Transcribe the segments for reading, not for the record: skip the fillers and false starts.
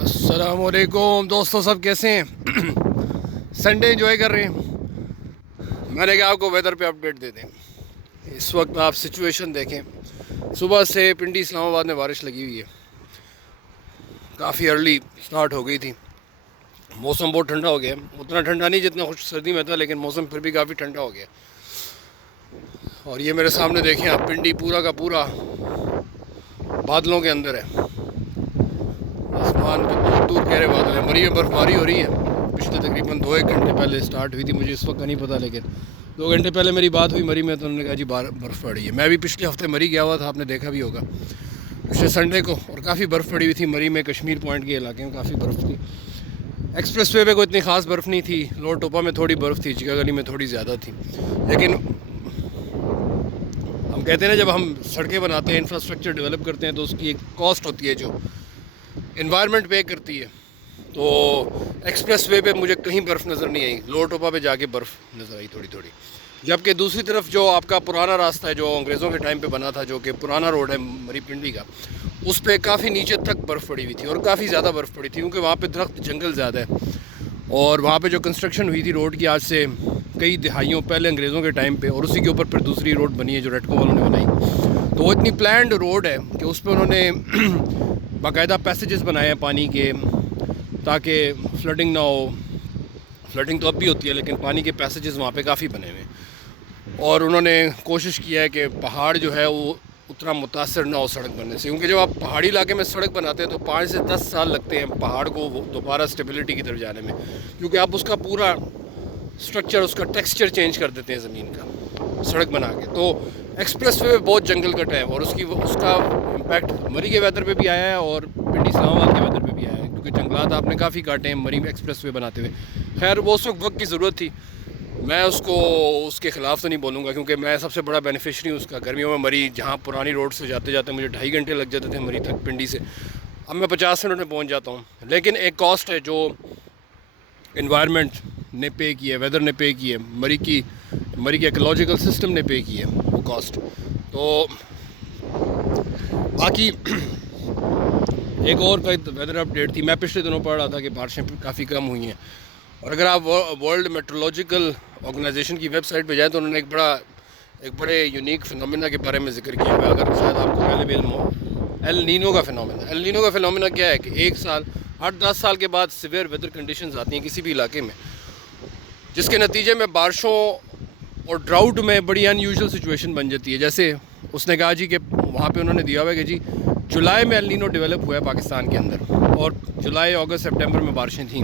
السلام علیکم دوستوں، سب کیسے ہیں؟ سنڈے انجوائے کر رہے ہیں؟ میں نے کہا آپ کو ویدر پہ اپڈیٹ دے دیں۔ اس وقت آپ سچویشن دیکھیں، صبح سے پنڈی اسلام آباد میں بارش لگی ہوئی ہے، کافی ارلی سٹارٹ ہو گئی تھی۔ موسم بہت ٹھنڈا ہو گیا، اتنا ٹھنڈا نہیں جتنا خوش سردی میں تھا، لیکن موسم پھر بھی کافی ٹھنڈا ہو گیا۔ اور یہ میرے سامنے دیکھیں آپ، پنڈی پورا کا پورا بادلوں کے اندر ہے، آسمان پہ دور دور گہرے بادل ہیں۔ مری میں برف باری ہو رہی ہے، پچھلے تقریباً 2-1 گھنٹے پہلے سٹارٹ ہوئی تھی، مجھے اس وقت کا نہیں پتہ، لیکن 2 گھنٹے پہلے میری بات ہوئی مری میں، تو انہوں نے کہا جی برف پڑی ہے۔ میں بھی پچھلے ہفتے مری گیا ہوا تھا، آپ نے دیکھا بھی ہوگا پچھلے سنڈے کو، اور کافی برف پڑی ہوئی تھی مری میں، کشمیر پوائنٹ کے علاقے میں کافی برف تھی۔ ایکسپریس وے پہ کوئی اتنی خاص برف نہیں تھی، لوور ٹوپا میں تھوڑی برف تھی، چکا گلی میں تھوڑی زیادہ تھی، لیکن ہم کہتے ہیں نا جب ہم سڑکیں بناتے ہیں، انفراسٹرکچر ڈیولپ کرتے ہیں، تو اس کی ایک کاسٹ ہوتی ہے جو انوائرمنٹ پے کرتی ہے۔ تو ایکسپریس وے پہ مجھے کہیں برف نظر نہیں آئی، لوور ٹوپا پہ جا کے برف نظر آئی تھوڑی تھوڑی، جبکہ دوسری طرف جو آپ کا پرانا راستہ ہے جو انگریزوں کے ٹائم پہ بنا تھا، جو کہ پرانا روڈ ہے مری پنڈی کا، اس پہ کافی نیچے تک برف پڑی ہوئی تھی، اور کافی زیادہ برف پڑی تھی، کیونکہ وہاں پہ درخت جنگل زیادہ ہے، اور وہاں پہ جو کنسٹرکشن ہوئی تھی روڈ کی آج سے کئی دہائیوں پہلے انگریزوں کے ٹائم پہ، اور اسی کے اوپر پھر دوسری روڈ بنی ہے جو ریڈکو والوں نے بنائی، تو وہ اتنی پلانڈ روڈ ہے کہ اس پہ انہوں نے باقاعدہ پیسیجز بنائے ہیں پانی کے، تاکہ فلڈنگ نہ ہو۔ فلڈنگ تو اب بھی ہوتی ہے، لیکن پانی کے پیسیجز وہاں پہ کافی بنے ہوئے ہیں، اور انہوں نے کوشش کیا ہے کہ پہاڑ جو ہے وہ اتنا متاثر نہ ہو سڑک بننے سے، کیونکہ جب آپ پہاڑی علاقے میں سڑک بناتے ہیں تو 5 سے 10 سال لگتے ہیں پہاڑ کو دوبارہ اسٹیبلٹی کی طرف جانے میں، کیونکہ آپ اس کا پورا اسٹرکچر، اس کا ٹیکسچر چینج کر دیتے ہیں زمین کا سڑک بنا کے۔ تو ایکسپریس وے بہت جنگل کٹ ہے، اور اس کا امپیکٹ مری کے ویدر پہ بھی آیا ہے اور پنڈی اسلام آباد کے ویدر پہ بھی آیا ہے، کیونکہ جنگلات آپ نے کافی کاٹے ہیں مری میں ایکسپریس وے بناتے ہوئے۔ خیر وہ اس وقت کی ضرورت تھی، میں اس کے خلاف تو نہیں بولوں گا، کیونکہ میں سب سے بڑا بینیفیشری ہوں اس کا۔ گرمیوں میں مری، جہاں پرانی روڈ سے جاتے جاتے مجھے 2.5 گھنٹے لگ جاتے تھے مری تک پنڈی سے، اب میں 50 منٹ میں پہنچ جاتا ہوں، لیکن ایک کاسٹ ہے جو انوائرمنٹ نے پے کی ہے، ویدر نے پے کی ہے، مری کے ایکولوجیکل سسٹم نے پے کی ہے وہ کاسٹ۔ تو باقی ایک اور ویدر اپڈیٹ تھی، میں پچھلے دنوں پڑھ رہا تھا کہ بارشیں کافی کم ہوئی ہیں، اور اگر آپ ورلڈ میٹرولوجیکل آرگنائزیشن کی ویب سائٹ پہ جائیں تو انہوں نے ایک بڑے یونیک فنومینا کے بارے میں ذکر کیا ہے، اگر شاید آپ کو پہلے بھی علم ہو، ایل نینو کا فنومینا۔ ایل نینو کا فنومینا کیا ہے کہ ایک سال 8-10 سال کے بعد سیویئر ویدر کنڈیشنز آتی ہیں کسی بھی علاقے میں، جس کے نتیجے میں بارشوں اور ڈراؤٹ میں بڑی ان یوزول سچویشن بن جاتی ہے۔ جیسے اس نے کہا جی کہ وہاں پہ انہوں نے دیا ہوا ہے کہ جی جولائی میں ایل نینو ڈیولپ ہوا ہے پاکستان کے اندر، اور جولائی، اگست، سپٹمبر میں بارشیں تھیں،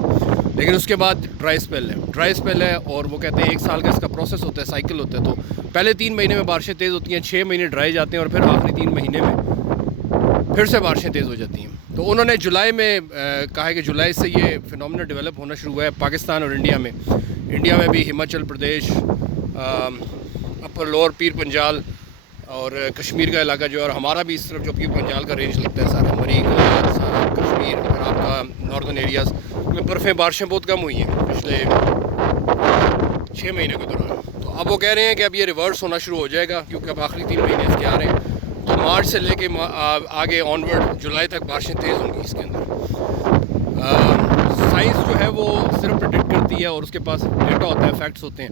لیکن اس کے بعد ڈرائی اسپیل ہے، اور وہ کہتے ہیں 1 سال کا اس کا پروسیس ہوتا ہے، سائیکل ہوتا ہے۔ تو پہلے 3 مہینے میں بارشیں تیز ہوتی ہیں، 6 مہینے ڈرائی جاتے ہیں، اور پھر آخری 3 مہینے میں پھر سے بارشیں تیز ہو جاتی ہیں۔ تو انہوں نے جولائی میں کہا ہے کہ جولائی سے یہ فنومینا ڈیولپ ہونا شروع ہوا ہے پاکستان اور انڈیا میں بھی، ہماچل پردیش، اپر لوور پیر پنجال اور کشمیر کا علاقہ جو ہے، اور ہمارا بھی اس طرف جو پیر پنجال کا رینج لگتا ہے سارا، مری سارا کشمیر اور آپ کا ناردرن ایریاز میں بارشیں بہت کم ہوئی ہیں پچھلے 6 مہینے کے دوران۔ تو اب وہ کہہ رہے ہیں کہ اب یہ ریورس ہونا شروع ہو جائے گا، کیونکہ اب آخری 3 مہینے اس کے آ رہے ہیں، تو مارچ سے لے کے آگے آنورڈ جولائی تک بارشیں تیز ہوں گی اس کے اندر۔ سائنس جو ہے وہ صرف پریڈکٹ کرتی ہے، اور اس کے پاس ڈیٹا ہوتا ہے، فیکٹس ہوتے ہیں،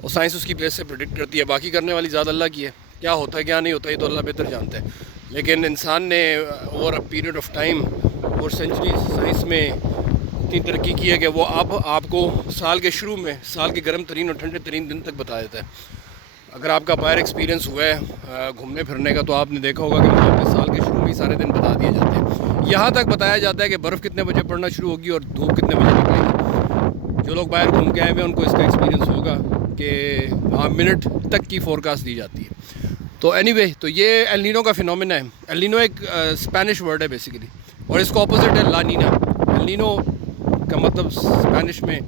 اور سائنس اس کی بیس سے پریڈکٹ کرتی ہے، باقی کرنے والی ذات اللہ کی ہے، کیا ہوتا ہے کیا نہیں ہوتا ہے یہ تو اللہ بہتر جانتا ہے۔ لیکن انسان نے over a period of time اور سینچریز سائنس میں اتنی ترقی کی ہے کہ وہ اب آپ کو سال کے شروع میں سال کے گرم ترین اور ٹھنڈے ترین دن تک بتا دیتا ہے۔ اگر آپ کا باہر ایکسپیرینس ہوا ہے گھومنے پھرنے کا، تو آپ نے دیکھا ہوگا کہ وہاں پہ سال کے شروع میں ہی سارے دن بتا دیے جاتے ہیں، یہاں تک بتایا جاتا ہے کہ برف کتنے بجے پڑنا شروع ہوگی اور دھوپ کتنے بجے نکلے گی۔ جو لوگ باہر گھوم کے آئے ہوئے ہیں ان کو اس کا ایکسپیرینس ہوگا کہ وہاں منٹ تک کی فورکاسٹ دی جاتی ہے۔ تو اینی وے، تو یہ ایل نینو کا فنومینا ہے۔ ایل نینو ایک اسپینش ورڈ ہے بیسیکلی، اور اس کا اپوزٹ ہے لا نینا۔ ایل نینو کا مطلب اسپینش میں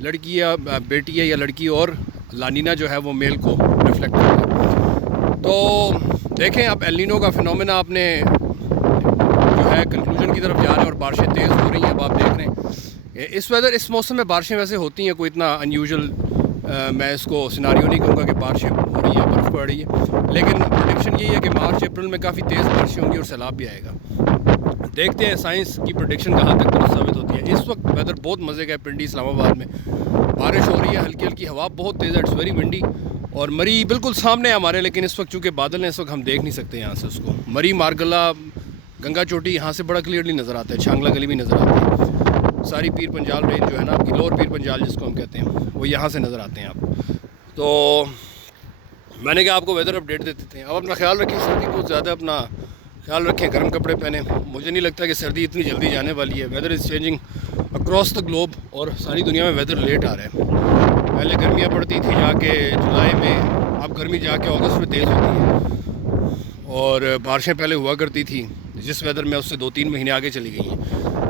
لڑکی یا بیٹی ہے یا لڑکی، اور لا نینا جو ہے وہ میل کو ریفلیکٹ کرتا ہے۔ تو دیکھیں اب ایل نینو کا فنومینا آپ نے جو ہے کنکلوژن کی طرف جا رہے ہیں، اور بارشیں تیز ہو رہی ہیں، اب آپ دیکھ رہے ہیں اس موسم میں بارشیں ویسے ہوتی ہیں، کوئی اتنا ان یوزول میں اس کو سیناریو نہیں کہوں گا کہ بارشیں ہو رہی ہیں، برف پڑ رہی ہے، لیکن پریڈکشن یہی ہے کہ مارچ اپریل میں کافی تیز بارشیں ہوں گی اور سیلاب بھی آئے گا۔ دیکھتے ہیں سائنس کی پریڈکشن کہاں تک درست ثابت ہوتی ہے. اس وقت ویدر بہت مزے کا ہے پنڈی اسلام آباد میں. بارش ہو رہی ہے ہلکی ہلکی, ہوا بہت تیز ہے, اٹس ویری ونڈی. اور مری بالکل سامنے ہے ہمارے, لیکن اس وقت چونکہ بادل ہیں اس وقت ہم دیکھ نہیں سکتے یہاں سے اس کو. مری, مارگلا, گنگا چوٹی یہاں سے بڑا کلیئرلی نظر آتا ہے. چھانگلا گلی بھی نظر آتی ہے. ساری پیر پنجال رینج جو ہے نا آپ کی, لوور پیر پنجال جس کو ہم کہتے ہیں, وہ یہاں سے نظر آتے ہیں آپ. تو میں نے کہا آپ کو ویدر اپڈیٹ دیتے تھے. اب اپنا خیال رکھیں, سردی بہت زیادہ, اپنا خیال رکھیں, گرم کپڑے پہنیں. مجھے نہیں لگتا کہ سردی اتنی جلدی جانے والی ہے. Weather is changing across the Globe, اور ساری دنیا میں ویدر لیٹ آ رہا ہے. پہلے گرمیاں پڑتی تھیں جا کے جولائی میں, اب گرمی جا کے اگست میں تیز ہوتی ہے. اور بارشیں پہلے ہوا کرتی تھیں جس ویدر میں, اس سے 2-3 مہینے آگے چلی گئی ہیں.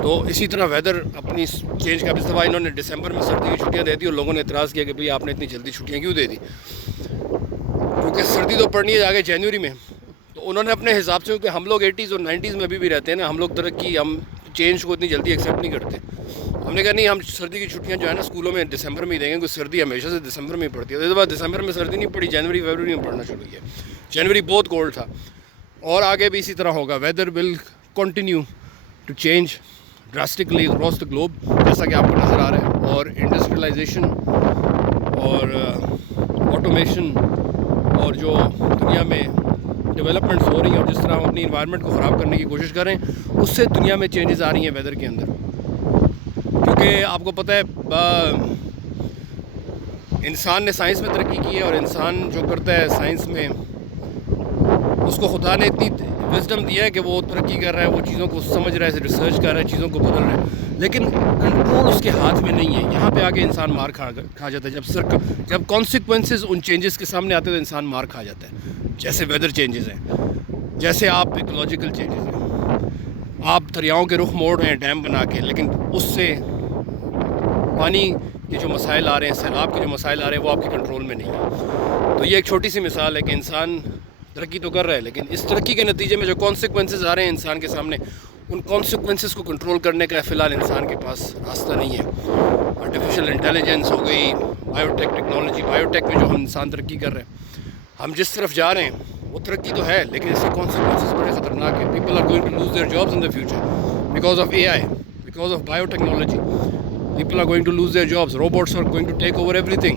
تو اسی طرح ویدر اپنی چینج کا, اس دفعہ انہوں نے دسمبر میں سردی کی چھٹیاں دے دی, اور لوگوں نے اعتراض کیا کہ بھئی آپ نے اتنی جلدی چھٹیاں کیوں دے دی, کیونکہ سردی تو پڑنی ہے جا کے جنوری میں. تو انہوں نے اپنے حساب سے, کیونکہ ہم لوگ 80s اور 90s میں ابھی بھی رہتے ہیں نا, ہم لوگ ترقی, ہم چینج کو اتنی جلدی ایکسیپٹ نہیں کرتے. ہم نے کہا نہیں, ہم سردی کی چھٹیاں جو ہے نا اسکولوں میں دسمبر میں ہی دیں گے, کیونکہ سردی ہمیشہ سے دسمبر میں ہی پڑتی ہے. اس بار دسمبر میں سردی نہیں پڑی, جنوری فیبروری میں پڑنا شروع ہوئی ہے. جنوری بہت کولڈ تھا, اور آگے بھی اسی طرح ہوگا. Weather will continue to change drastically across the globe, جیسا کہ آپ کو نظر آ رہا ہے. اور انڈسٹریلائزیشن اور آٹومیشن اور جو دنیا میں ڈیولپمنٹس ہو رہی ہیں, اور جس طرح ہم اپنی انوائرمنٹ کو خراب کرنے کی کوشش کر رہے ہیں, اس سے دنیا میں چینجز آ رہی ہیں ویدر کے اندر. کیونکہ آپ کو پتہ ہے انسان نے سائنس میں ترقی کی ہے, اور انسان جو کرتا ہے سائنس میں, اس کو خدا نے اتنی وزڈم دیا ہے کہ وہ ترقی کر رہا ہے, وہ چیزوں کو سمجھ رہا ہے, ریسرچ کر رہا ہے, چیزوں کو بدل رہا ہے, لیکن کنٹرول اس کے ہاتھ میں نہیں ہے. یہاں پہ آگے انسان مار کھا جاتا ہے. جب کانسیکوینسز ان چینجز کے سامنے آتے ہیں تو انسان مار کھا جاتا ہے. جیسے ویدر چینجز ہیں, جیسے آپ ایکولوجیکل چینجز ہیں, آپ دریاؤں کے رخ موڑ رہے ہیں ڈیم بنا کے, لیکن اس سے پانی کے جو مسائل آ رہے ہیں, سیلاب کے جو مسائل آ رہے ہیں, وہ آپ کے کنٹرول میں نہیں ہیں. تو یہ ایک چھوٹی سی مثال ہے کہ انسان ترقی تو کر رہا ہے, لیکن اس ترقی کے نتیجے میں جو کانسیکوینسز آ رہے ہیں انسان کے سامنے, ان کانسیکوینسز کو کنٹرول کرنے کا فی الحال انسان کے پاس راستہ نہیں ہے. آرٹیفیشیل انٹیلیجنس ہو گئی, بایوٹیک ٹیکنالوجی, بایوٹیک میں جو ہم انسان ترقی کر رہے ہیں, ہم جس طرف جا رہے ہیں وہ ترقی تو ہے, لیکن اس کے کانسیکوینسز بڑے خطرناک ہیں. People are going to lose their jobs in the future because of A I, because of biotechnology. People are going to lose their jobs. Robots are going to take over everything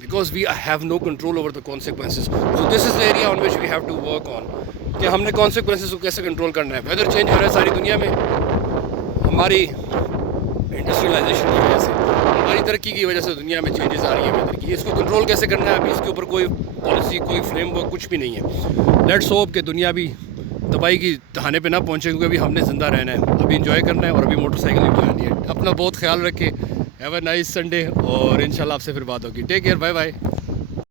because we have no control over the consequences. So this is the area on which we have to work on. کہ ہم نے consequences کو کیسے control کرنا ہے. Weather change ہو رہا ہے ساری دنیا میں ہماری انڈسٹریلائزیشن کی وجہ سے, ہماری ترقی کی وجہ سے دنیا میں چینجز آ رہی ہیں ویدر کی. اس کو کنٹرول کیسے کرنا ہے, ابھی اس کے اوپر کوئی پالیسی, کوئی فریم ورک, کچھ بھی نہیں ہے. لیٹس ہوپ کہ دنیا بھی تباہی کی دہانے پہ نہ پہنچے, کیونکہ ابھی ہم نے زندہ رہنا ہے, ابھی انجوائے کرنا ہے, اور ابھی موٹر سائیکل بھی چلانی ہے. اپنا بہت خیال رکھیں. ہیو اے نائس سنڈے, اور انشاءاللہ آپ سے پھر بات ہوگی. Take care, bye bye.